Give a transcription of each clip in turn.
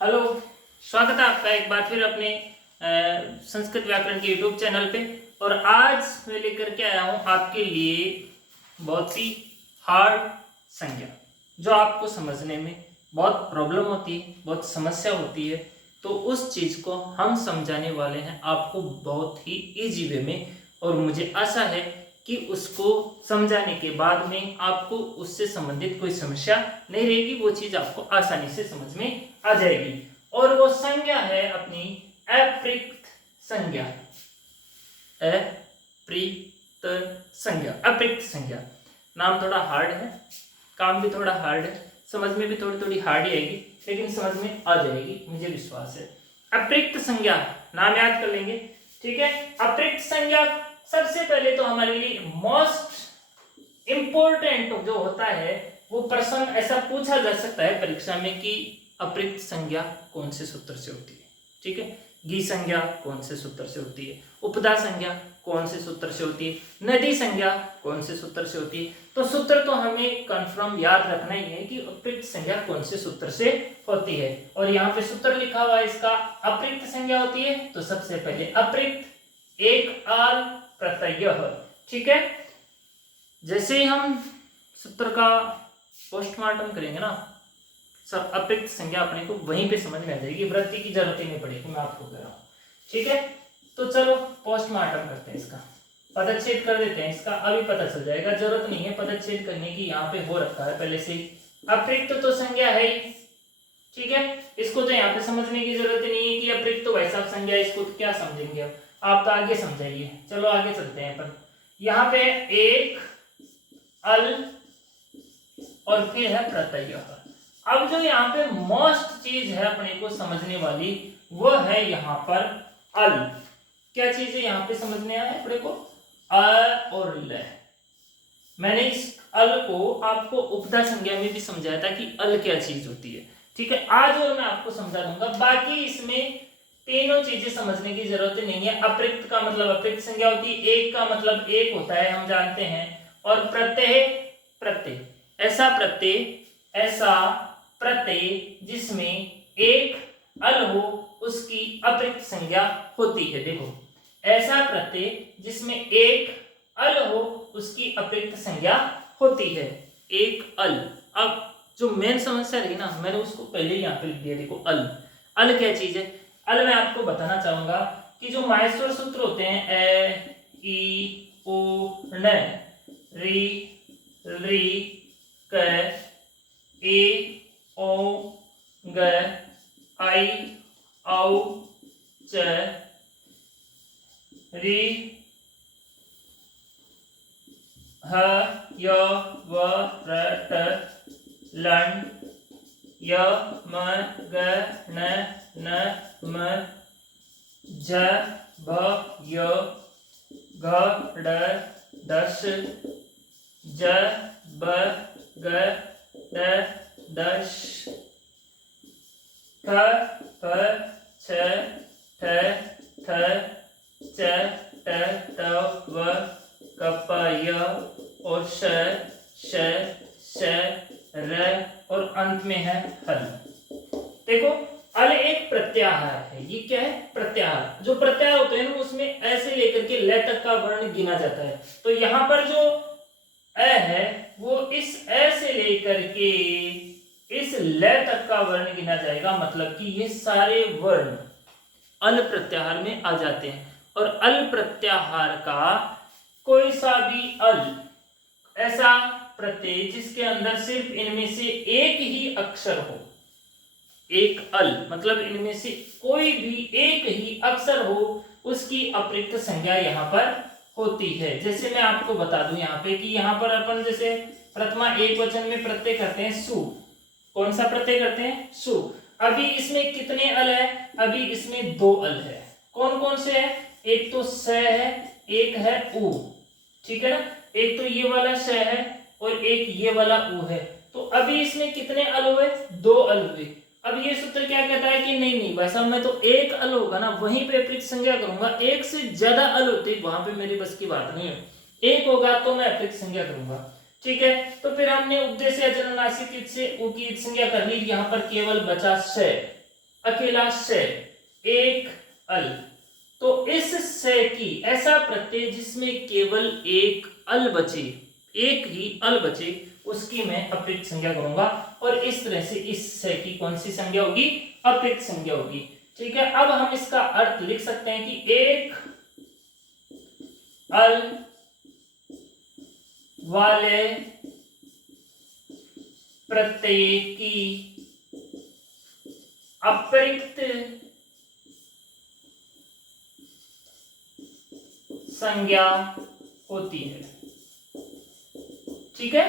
Hello, स्वागत है आपका एक बार फिर अपने संस्कृत व्याकरण के यूट्यूब चैनल पे। और आज मैं लेकर के आया हूँ आपके लिए बहुत ही हार्ड संज्ञा जो आपको समझने में बहुत प्रॉब्लम होती है, बहुत समस्या होती है। तो उस चीज़ को हम समझाने वाले हैं आपको बहुत ही इजी वे में, और मुझे आशा है कि उसको समझाने के बाद में आपको उससे संबंधित कोई समस्या नहीं रहेगी, वो चीज़ आपको आसानी से समझ में आ जाएगी। और वो संज्ञा है अपनी अप्रिक्त संज्ञा। अप्रिक्त संज्ञा, अप्रिक्त संज्ञा। नाम थोड़ा हार्ड है, काम भी थोड़ा हार्ड है, समझ में भी थोड़ी थोड़ी हार्ड ही आएगी, लेकिन समझ में आ जाएगी, मुझे विश्वास है। अप्रिक्त संज्ञा नाम याद कर लेंगे, ठीक है। अप्रिक्त संज्ञा सबसे पहले तो हमारे लिए मोस्ट इंपॉर्टेंट जो होता है वो प्रश्न ऐसा पूछा जा सकता है परीक्षा में कि अप्रिक्त संज्ञा कौन से सूत्र से होती है, ठीक है। गी संज्ञा कौन से सूत्र से होती है, उपदा संज्ञा कौन से सूत्र से होती है, नदी संज्ञा कौन से सूत्र से होती है। तो सूत्र तो हमें कंफर्म याद रखना ही है कि अप्रिक्त संज्ञा कौन से सूत्र से होती है। और यहाँ पे सूत्र लिखा हुआ है इसका, अप्रिक्त संज्ञा होती है तो सबसे पहले अप्रिक्त एक आल प्रत्यय, ठीक है। जैसे ही हम सूत्र का पोस्टमार्टम करेंगे ना, सब अप्रिक्त संज्ञा अपने को वहीं पे समझ में आ जाएगी, वृद्धि की जरूरत ही नहीं पड़ेगी, मैं आपको कह रहा हूँ, ठीक है। तो चलो पोस्टमार्टम करते हैं, इसका पदच्छेद कर देते हैं। इसका अभी पता चल जाएगा, जरूरत नहीं है पदच्छेद करने की, यहाँ पे हो रखा है पहले से ही। अप्रिक्त तो संज्ञा है ही, ठीक है, इसको तो यहाँ पे समझने की जरूरत ही नहीं है कि अप्रिक्त तो वैसा संज्ञा, इसको तो क्या समझेंगे आप तो आगे समझाइए। चलो आगे चलते हैं अपन। यहाँ पे एक अल और फिर है प्रत्यय। अब जो यहाँ पे मोस्ट चीज है अपने को समझने वाली वो है यहाँ पर अल। क्या चीज है यहाँ पे समझने आया अपने को, अ और ल। मैंने इस अल को आपको उपदा संज्ञा में भी समझाया था कि अल क्या चीज होती है, ठीक है। आज और मैं आपको समझा दूंगा, बाकी इसमें तीनों चीजें समझने की जरूरत नहीं है। अप्रिक्त का मतलब अप्रिक्त संज्ञा होती है, एक का मतलब एक होता है, हम जानते हैं। और प्रत्यय, प्रत्यय ऐसा प्रत्यय जिसमें एक अल हो उसकी अप्रिक्त संज्ञा होती है। देखो, ऐसा प्रत्यय जिसमें एक अल हो उसकी अप्रिक्त संज्ञा होती है, एक अल। अब जो मेन समस्या रही ना, मैंने उसको पहले ही यहाँ पे लिख दिया। देखो अल, अल क्या चीज है। अल मैं आपको बताना चाहूंगा कि जो माहेश्वर सूत्र होते हैं, ए ई ओ न, री री क, ए ओ ग, आई औ च, री ह य व र ट, लं य म ग न न म, ज भ य घ ड दश, ज ब ग ड दश, थ फ छ ठ थ च ट त व क प य और श श श र और अंत में है हल। देखो अल एक प्रत्याहार है। ये क्या है, प्रत्याहार। जो प्रत्याहार होते हैं ना उसमें ऐसे लेकर के ल तक का वर्ण गिना जाता है। तो यहाँ पर जो अ है वो इस अ से लेकर के इस ल तक का वर्ण गिना जाएगा, मतलब कि ये सारे वर्ण अल प्रत्याहार में आ जाते हैं। और अल प्रत्याहार का कोई सा भी अल, ऐसा प्रत्यय जिसके अंदर सिर्फ इनमें से एक ही अक्षर हो, एक अल मतलब इनमें से कोई भी एक ही अक्षर हो, उसकी अप्रिक्त संज्ञा यहाँ पर होती है। जैसे मैं आपको बता दूं यहाँ पे कि यहाँ पर अपन जैसे प्रथमा एक वचन में प्रत्यय करते हैं सु। कौन सा प्रत्यय करते हैं, सु। अभी इसमें कितने अल है, अभी इसमें दो अल है। कौन कौन से है, एक तो स है, एक है उ, ठीक है ना। एक तो ये वाला स है और एक ये वाला उ है। तो अभी इसमें कितने अल हुए, दो अल हुए। अब ये सूत्र क्या कहता है कि नहीं भाई साहब, मैं तो एक अल होगा ना वहीं पे अप्रिक्त संज्ञा करूंगा, एक से ज्यादा अल होते वहां पे मेरी बस की बात नहीं है, एक होगा तो मैं अप्रिक्त संज्ञा करूंगा, ठीक है। तो फिर हमने उपदेश या जननासिक इत से उ की इत संज्ञा कर ली, यहाँ पर केवल बचा स। अकेला से, एक अल। तो इस से की ऐसा प्रत्यय जिसमें केवल एक अल बचे, एक ही अल बचे, उसकी मैं अपिक्त संज्ञा करूंगा। और इस तरह से इस से की कौन सी संज्ञा होगी? अपिक्त संज्ञा होगी। ठीक है, अब हम इसका अर्थ लिख सकते हैं कि एक अल वाले प्रत्यय की अपिक्त संज्ञा होती है। ठीक है,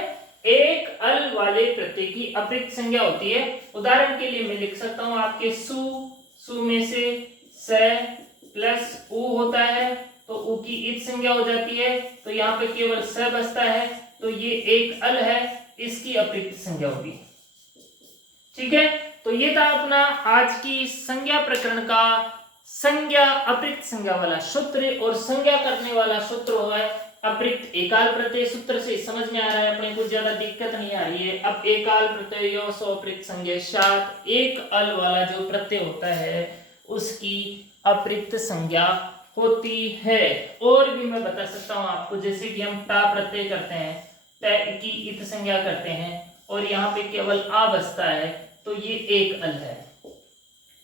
एक अल वाले प्रत्यय की अपिक्त संज्ञा होती है। उदाहरण के लिए मैं लिख सकता हूं आपके सु में से स प्लस उ होता है, तो उ की इत संज्ञा हो जाती है, तो यहाँ पे केवल स बचता है, तो ये एक अल है, इसकी अपिक्त संज्ञा होगी। ठीक है, तो ये था अपना आज की संज्ञा प्रकरण का संज्ञा अपिक्त संज्ञा वाला सूत्र, और संज्ञा करने वाला सूत्र है अपिक्त एकाल प्रत्यय। सूत्र से समझ में आ रहा है अपने को, ज्यादा दिक्कत नहीं आ रही है। अब एकाल प्रत्यय अपिक्त संज्ञा सात, एक अल वाला जो प्रत्यय होता है उसकी अपिक्त संज्ञा होती है। और भी मैं बता सकता हूं आपको, जैसे कि हम टा प्रत्यय करते हैं, ट की इत संज्ञा करते हैं, और यहाँ पे केवल आ बचता है, तो ये एक अल है,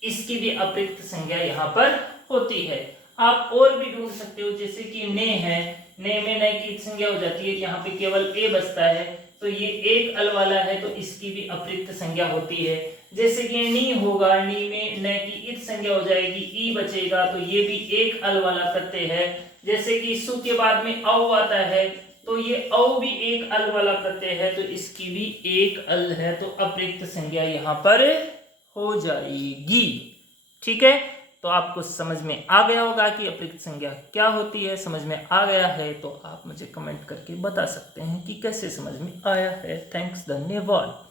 इसकी भी अपिक्त संज्ञा यहाँ पर होती है। आप और भी ढूंढ सकते हो, जैसे कि ने है, ने में न की संज्ञा हो जाती है, यहाँ पे केवल ए बचता है, तो ये एक अल वाला है, तो इसकी भी अपिक्त संज्ञा होती है। जैसे कि नी होगा, नी में न की इत संज्ञा हो जाएगी, ई बचेगा, तो ये भी एक अल वाला प्रत्यय है। जैसे कि सु के बाद में औ आता है, तो ये औ भी एक अल वाला प्रत्यय है, तो इसकी भी एक अल है, तो अपिक्त संज्ञा यहाँ पर हो जाएगी। ठीक है, तो आपको समझ में आ गया होगा कि अपिक्त संज्ञा क्या होती है। समझ में आ गया है तो आप मुझे कमेंट करके बता सकते हैं कि कैसे समझ में आया है। थैंक्स, धन्यवाद।